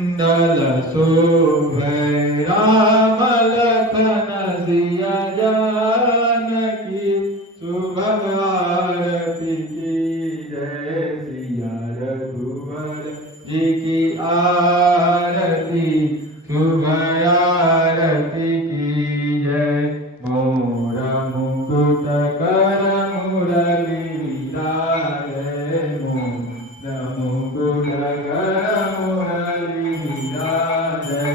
मंगल शोभै राम लखन सिया जानकी शुभ आरती की जय सिया रघुवर जी की आरती शुभ आरती की जय मोर मुकुट कर मुरली विराजै मोर मुकुट कर मुरली विराजै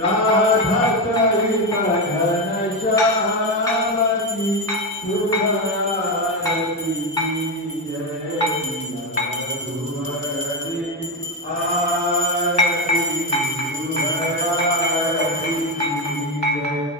राधा सहित घनश्याम की शुभ आरती की जय रघुवर जी आरती शुभ आरती की जय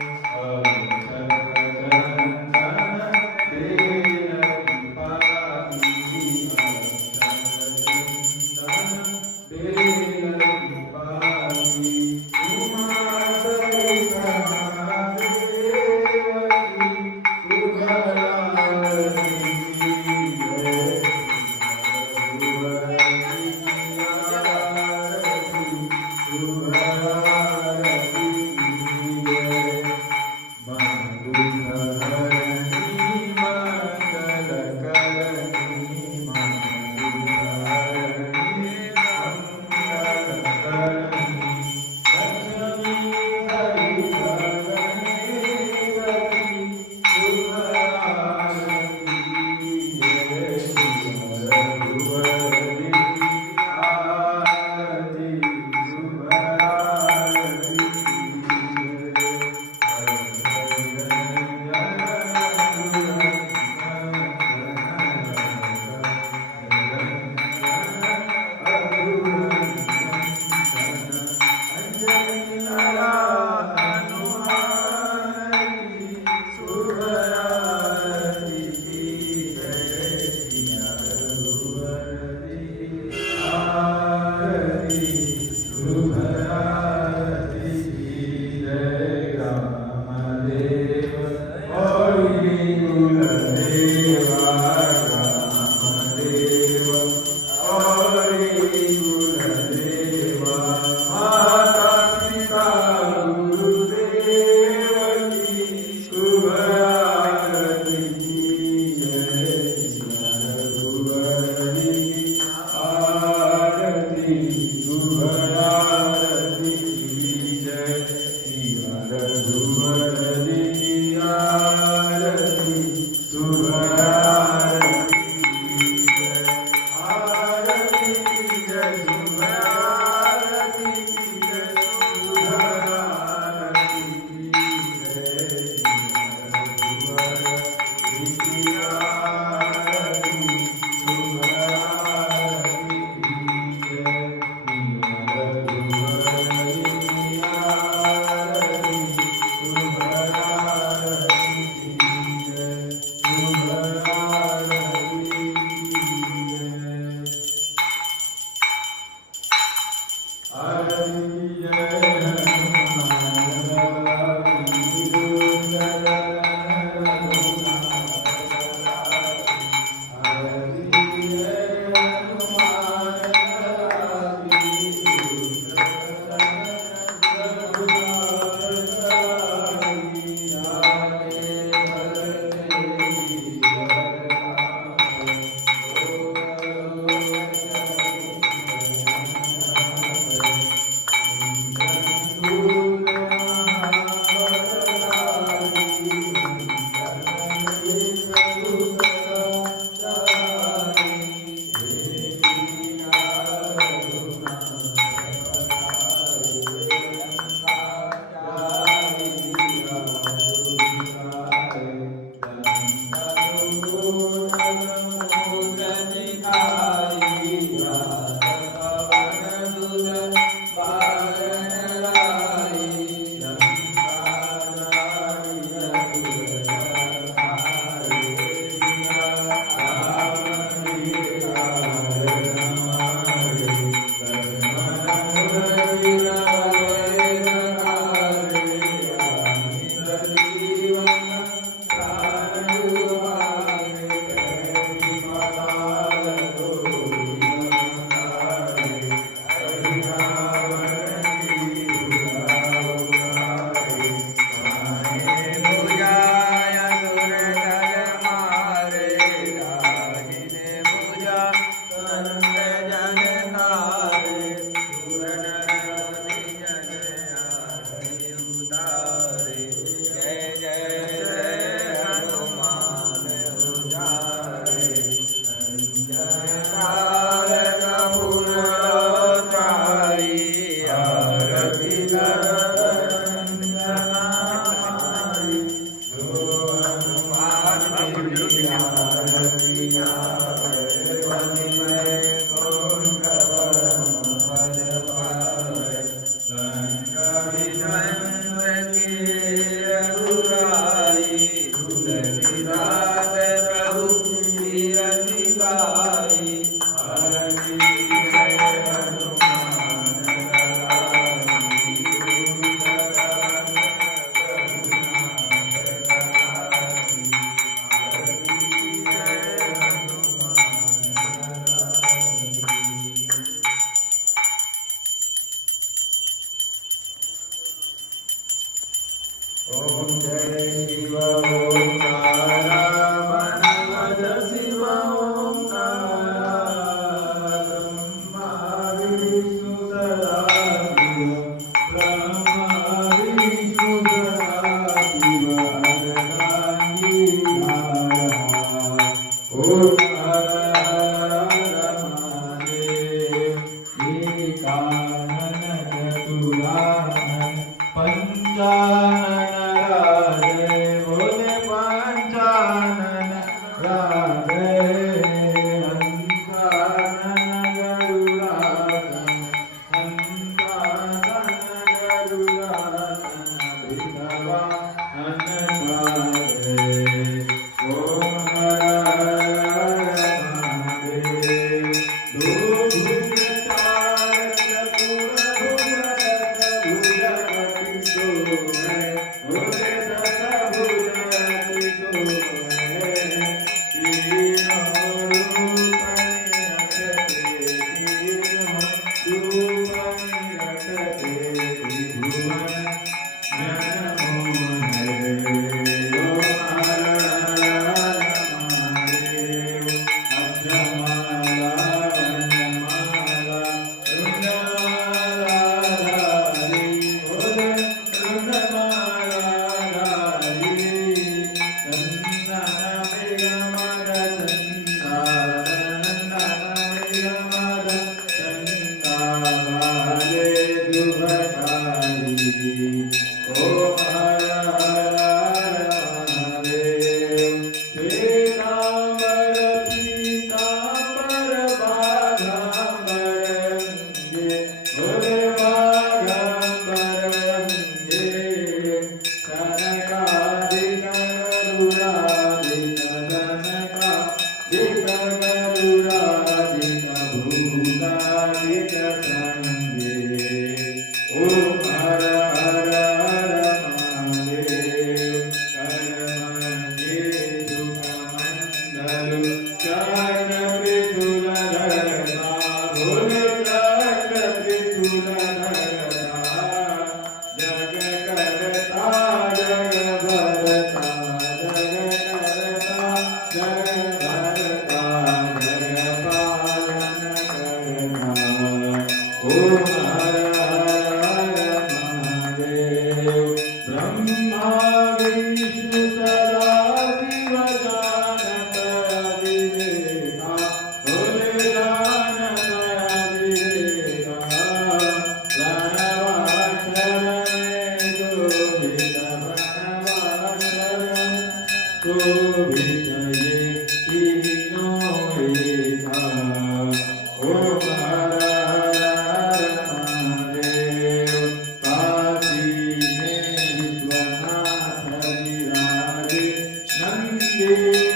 ओम जय शिव ओंकारा मनवद शिव ओंकारा ब्रह्मा विष्णु सदाशिव ब्रह्मा विष्णु सदाशिव अर्धांगी धारा ओम हर हर महादेव एकानन चतुरानन पंचानन राधे बोले पंचानन राधे हंसानन गरुडानन हंसानन गरुडानन विठवानन राधे ओम हर हर महादेव भुज तारक पुर भुज भुज गति सो है भुज दस भुज गति सो है तीनों रूप रखते तीनों रूप रखते त्रिभुवन नमो हरे ओम हर हर महादेव अक्षमाला वनमाला वृंदमाला धारी बोले वृंदमाला धारी चंदन मृगमद चंदाले दुभकारी ओम हर हर महादेव श्वेतांबर पीतांबर बाघांबर अंगे बोले बाघांबर अंगे कनकादिक गरुडादिक कनकादिक गरुडादिक भूतादिक संगे ओम हर हर हर महादेव कर्मण्ये सुखमंगल चक्रपितुलधरता भोले चक्रपितुलधरता जग करता जग भरता जग करता जग भरता जग पालन करता ओम हर हर महादेव ब्रह्मा विष्णु सदाशिव जानत विवेका बोले जानत विवेका प्रणवाक्षर में शोभित प्रणवाक्षर शोभित ये तीनों एका ओम हर हर महादेव काशी में विश्वनाथ विराजे नंदी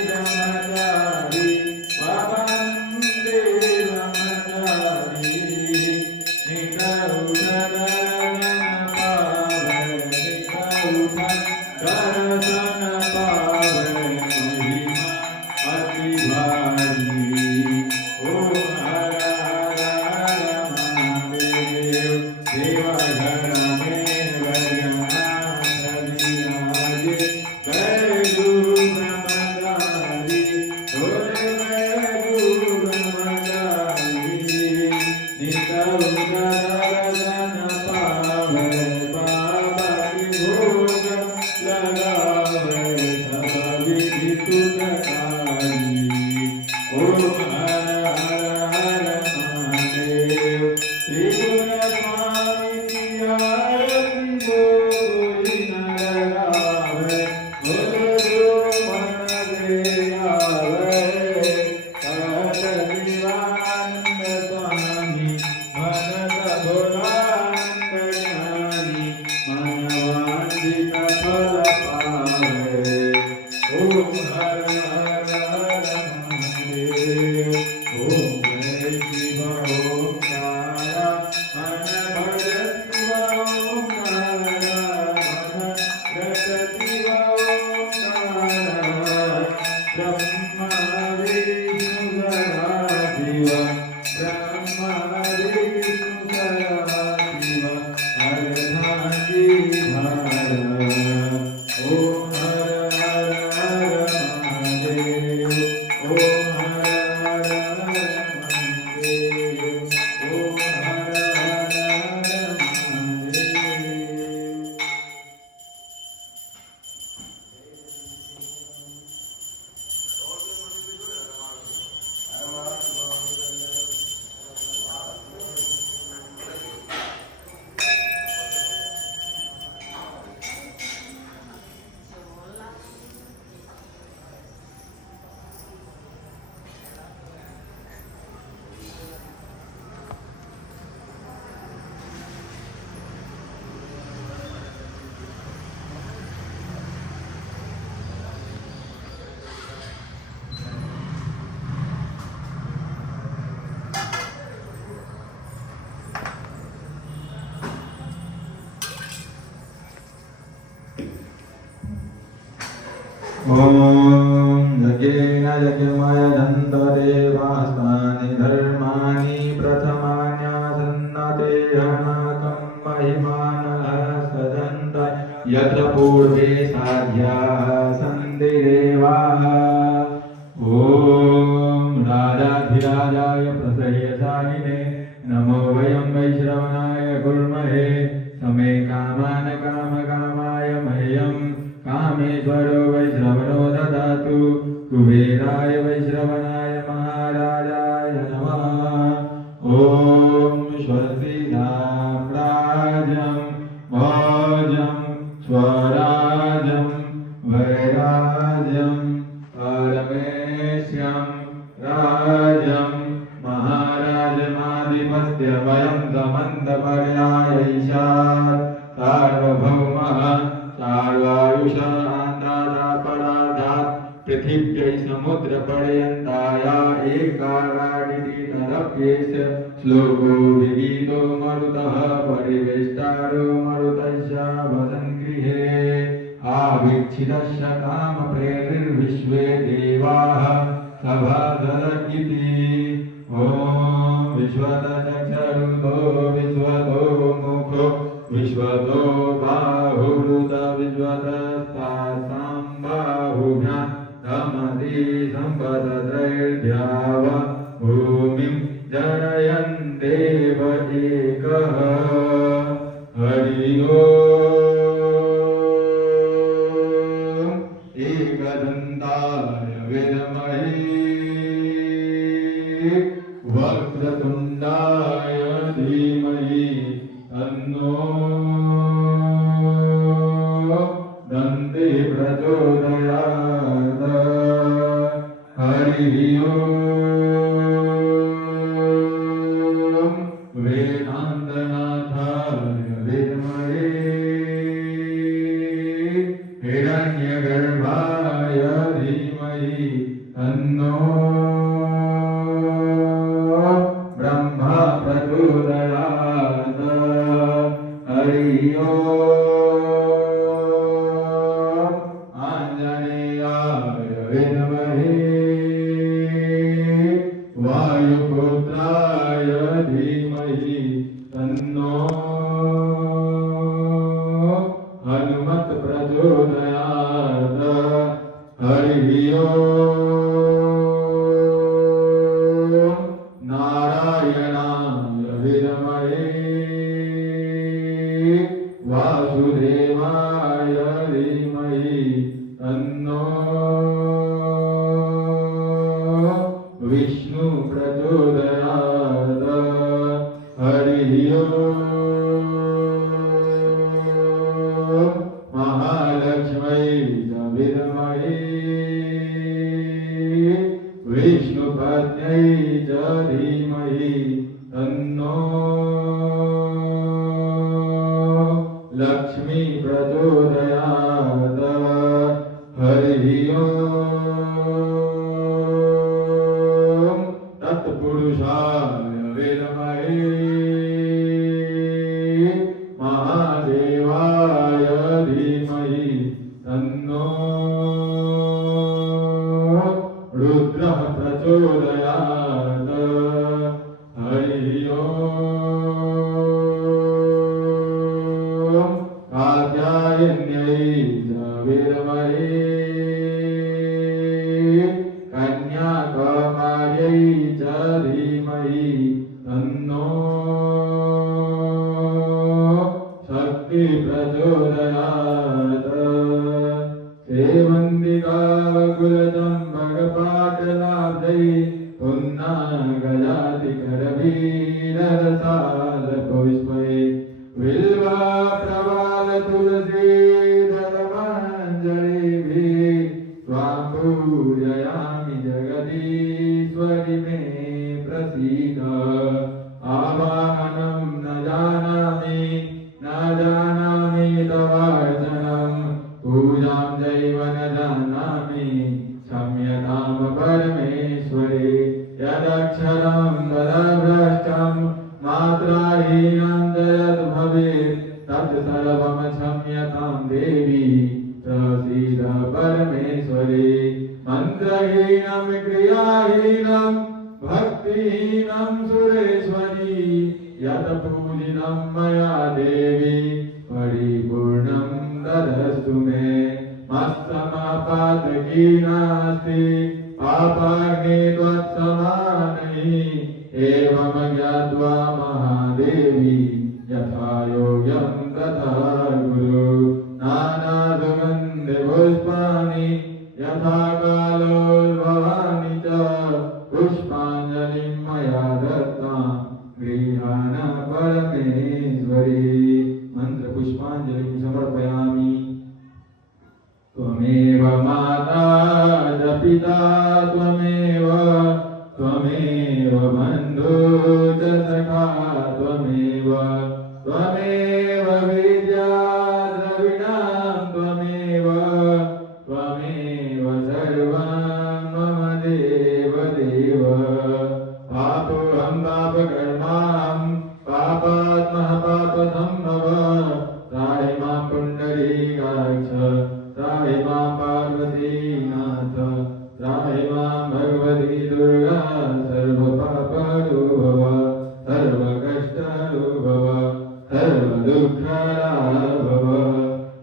ब्रह्मचारी बाबा नंदी ब्रह्मचारी निकरुणन पावन निकरुणन दर्शन पावन महिमा अति भारी ओम हर हर महादेव देवघर में वैद्यनाथ विराजे वैगु ब्रह्मचारी भोले वैगु ब्रह्मचारी निकरुण दर्शन पावे बाबा की भोग लगावे सब विधि तुझकारी ओम हर हर हर महादेव त्रिपुर स्वामी किया ॐ यज्ञेन यज्ञमय दन्तदेवास्तानि धर्माणि प्रथमान्यासन्नते हनकं महिमानः सदन्त यत्र पूर्वे साध्याः सन्ति देवाः ॐ राजाधिराजाय प्रसह्यशालिने नमो वयं वैश्रवणाय कुर्महे समे कामान् कामकामाय मह्यं कामेश्वरो वैश्रवणो ददातु कुबेराय वैश्रवणाय महाराजाय नमः ॐ स्वस्ति साम्राज्यं भोजं स्वराज्यं वैराज्यं परमेश्यं राज्यं महाराजमाधिपत्यवयं समन्तपर्यायैषात् सार्वभौमः सार्वायुषान्तादापराधात् पृथिव्यै समुद्रपर्यन्ताया एकागाडिति नरप्येष श्लोको विगीतो मरुतः परिवेष्टारो मरुतस्य वसन्गृहे आवीक्षितस्य कामप्रेरिर्विश्वे देवाः सभादलगिति ॐ विश्वतचक्षरुतो विश्वतो मुखो विश्वतो बाहुरुत विश्वतस्तासाम्बाहुभ्यां रमति सम्पदत्रैर्द्याव भूमिं जनयन् देव एकः हरि ओम् एकदन्ताय विद्महे वक्रतुण्डाय धीमहि तन्नो दन्ते प्रचोदयात् हरि ओम् वेदान्तनाथाय विद्महे हिरण्यगर्भाय धीमहि तन्नो ब्रह्मा प्रचोदयात् हरि ओम् आञ्जनेयाय विद्महे वायुपुत्राय धीमहि तन्नो हनुमत् प्रचोदयात् हरि ओम् नारायणाय विद्महे वासुदेवाय धीमहि तन्नो विष्णु प्रचोदयात् हरि ओम् महालक्ष्मै च विद्महे विष्णुपत्न्यै च धीमहि तन्नो लक्ष्मी प्रचोदयात् हरि ओम् तत्पुरुषाय विद्महे महादेवाय धीमहि तन्नो रुद्रः प्रचोदयात् हरि ओम् कात्यायन्यै च विद्महे कन्याकुमार्यै च धीमहि तन्नो शक्ति प्रचोदयात् सेवन्दिकाकुलचम्पकपाटलाब्धै पुन्नागजातिकरवीररसालपुष्पै बिल्वप्रवालतुलसीदलमञ्जरीभिः त्वां पूजयामि जगदीश्वरि मे प्रसीद आवाहनं न जानामि तवार्चनं पूजां चैव न जानामि क्षम्यतां परमेश्वरि यदक्षरं वदभ्रष्टं मात्राहीनं च यद् भवेत् तत् सर्वं क्षम्यतां देवी प्रसीद परमेश्वरि दीनं क्रियाहीनं भक्तिहीनं सुरेश्वरी यत्पूजितं मया देवी परिपूर्णं ददस्तु मे मत्समापातकी नास्ति पापाग्नि त्वत्समानैः एवं ज्ञात्वा महादेवी यथा योग्यं तथा कुरु नानासुगन्धि पुष्पाणि यथा कालोद्भवानि च पुष्पाञ्जलिं मया दत्तां गृहाण परमेश्वरी मंत्र पुष्पाञ्जलिं समर्पयामि त्वमेव माता च पिता त्वमेव त्वमेव बन्धु च सखा त्वमेव त्वमेव विद्या द्रविणां त्वमेव त्वमेव सर्वं मम देव देव पापोऽहं पापकर्मां पापात्मः पापसम्भव त्राहि मां पुण्डरीकाक्ष त्राहि मां पार्वतीनाथ त्राहि मां भगवती दुर्गा सर्वपापहरो भव सर्वकष्टहरो भव सर्वदुःखहरा भव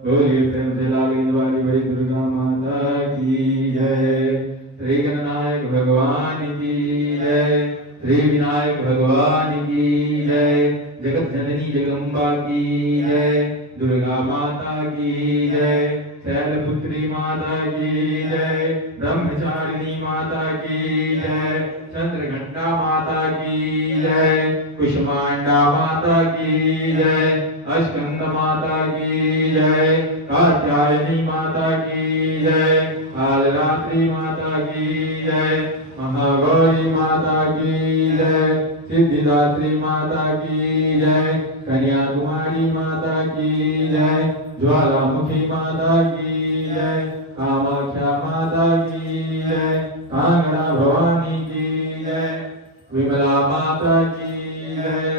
बोलिए प्रेम से लागिन वाली बड़ी दुर्गा माता की जय श्री गणनायक भगवान की जय श्री विनायक भगवान की जय जगत जननी जगदम्बा की जय दुर्गा माता की जय शैलपुत्री माता की जय ब्रह्मचारिणी माता की जय चंद्रघंटा माता की जय कुष्मांडा माता की जय अष्टगंध माता की जय कात्यायनी माता की जय कालरात्रि माता की जय महागौरी माता की जय सिद्धिदात्री माता की जय कन्याकुमारी माता की जय ज्वालामुखी माता की जय कामाख्या माता की जय कांगड़ा भवानी की जय विमला माता की जय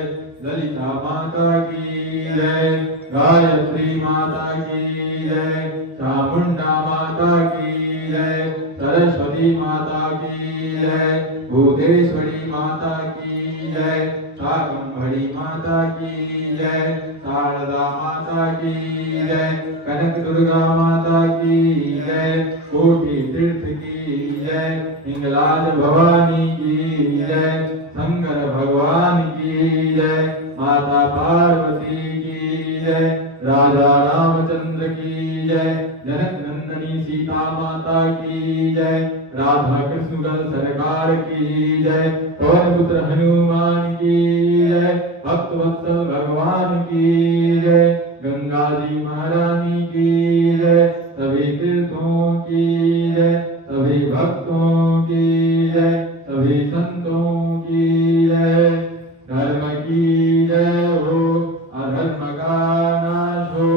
ललिता माता की जय गायत्री माता की जय चामुंडा माता की जय सरस्वती माता की जय भूतेश्वरी माता की जय शाकंभरी माता की जय शारदा माता की जय कनक दुर्गा माता की जय कोटि तीर्थ की जय हिंगलाज भवानी की जय शंकर भगवान की जय माता पार्वती की जय राजा रामचंद्र की जय जनक नंदनी सीता माता की जय राधा कृष्ण सरकार की जय पवन पुत्र हनुमान की जय भक्तवत्सल भगवान की जय गंगा जी महारानी की जय सभी तीर्थों की जय सभी भक्तों की जय सभी संतों की जय धर्म की जय हो अधर्म का नाश हो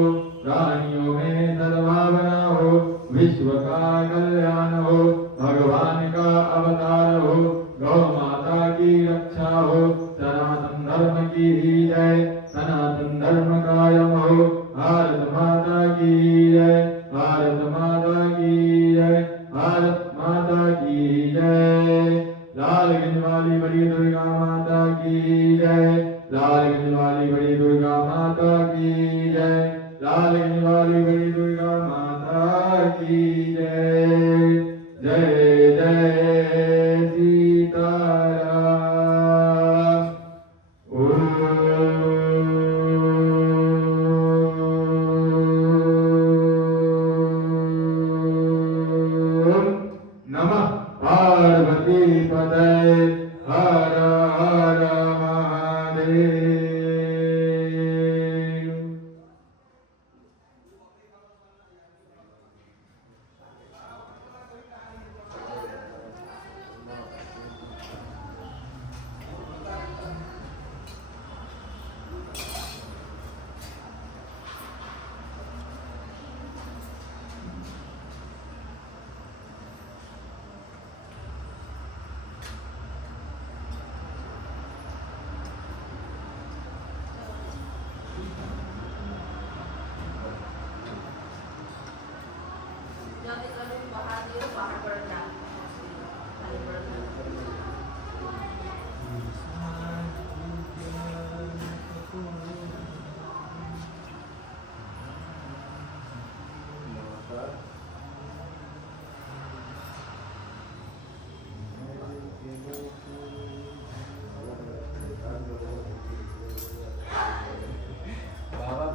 प्राणियों में सद्भावना हो विश्व का कल्याण हो भगवान का अवतार हो गौ माता की रक्षा हो सनातन धर्म की जय सनातन धर्म कायम हो भारत माता की जय भारत माता की जय भारत माता की जय लालगंज वाली बड़ी दुर्गा माता की जय लालगंज वाली बड़ी दुर्गा माता की जय लालगंज वाली बड़ी दुर्गा माता की जय जय जय सीताराम ओम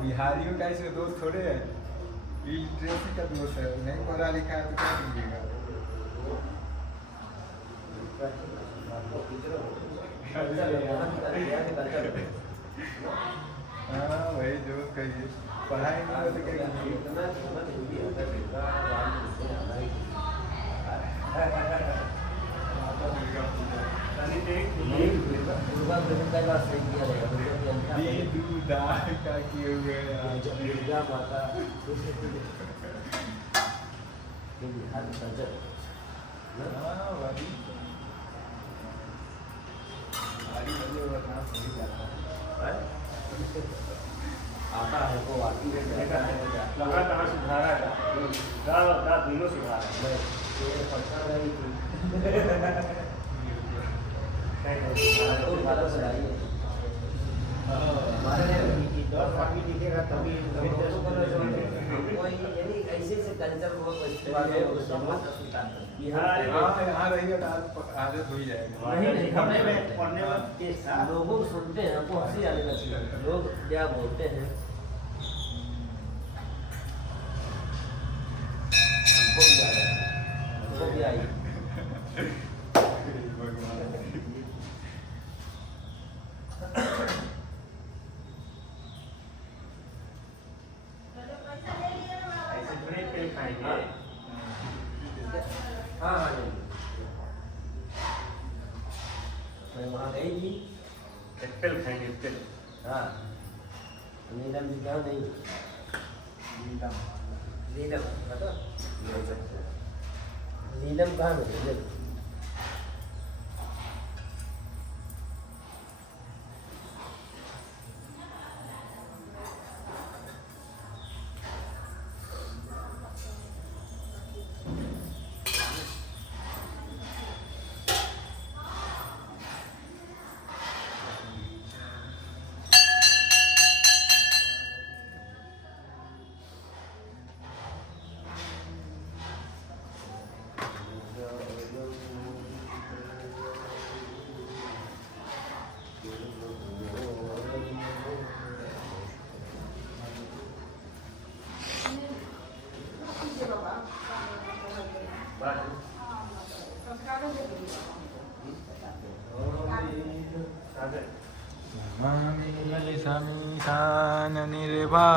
बिहारियों का ऐसे दोस्त थोड़े है, लिटरेसी का दोस्त है, नहीं पढ़ा लिखा है तो क्या कीजिएगा। हाँ वही जो कहिए, पढ़ाई नहीं हो तो क्या कीजिएगा। दाल का किए हुए हैं। दुर्गा माता हाँ वही भारी बजे वरना सही जाता है। आता है को आती है लगातार सुधारा है, दाल और दाल दोनों सुधारा है। मैं ये पक्का नहीं तो भारत से आई है हमारे दौर काफी दिखेगा तभी कोई यानी ऐसे से कल्चर को इस्तेमाल बिहार हाँ यहाँ रहिए तो आदत हो ही जाएगा। नहीं पढ़ने में केस था। लोगों को सुनते हैं हमको हंसी आने लगती है लोग क्या बोलते हैं हमको भी आ रहा है हमको भी आई ऐसे थोड़े पेड़ खाएंगे। हाँ हाँ मैं वहाँ गई थी एप्पल खाएंगे एप्पल। हाँ नीलम जी कहाँ नहीं नीलम पता नीलम कहाँ है नीलम नमामि ललितानि साननिर्भा